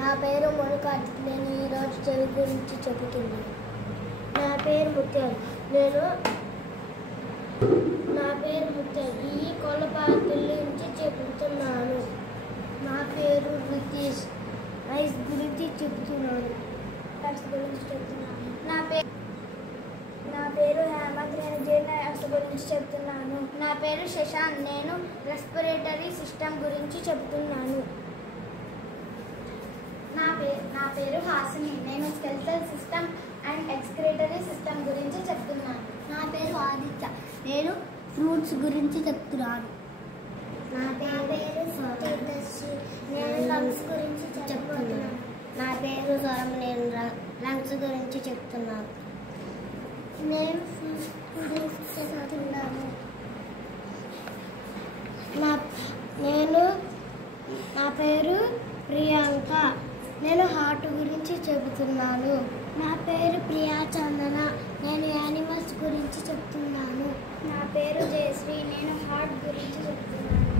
నా పేరు మణికార్తిక్. నేను ఈరోజు చెవి గురించి చెబుతున్నాను. నా పేరు ముత్యాలు. ఈ కొలపాత్ర నుంచి చెబుతున్నాను. నా పేరు రితీష్. ఐస్ గురించి చెబుతున్నాను. నా పేరు హేమంత్. నేను జీర్ణవ్యవస్థ గురించి చెప్తున్నాను. నా పేరు శశాంత్. నేను రెస్పిరేటరీ సిస్టమ్ గురించి చెప్తున్నాను. నా పేరు హాసిని. నేను skeletal system and excretory system గురించి చెప్తున్నాను. నా పేరు ఆదిత్య. నేను ఫ్రూట్స్ గురించి చెప్తున్నాను. నా పేరు సతీశ్రీ. నేను లంగ్స్ గురించి చెప్తున్నాను. నా పేరు స్వరం. నేను లంగ్స్ గురించి చెప్తున్నాను. నేను గురించి చెప్తున్నాను. నా పేరు ప్రియాంక. నేను హార్ట్ గురించి చెబుతున్నాను. నా పేరు ప్రియా చందన. నేను యానిమల్స్ గురించి చెప్తున్నాను. నా పేరు జయశ్రీ. నేను హార్ట్ గురించి చెప్తున్నాను.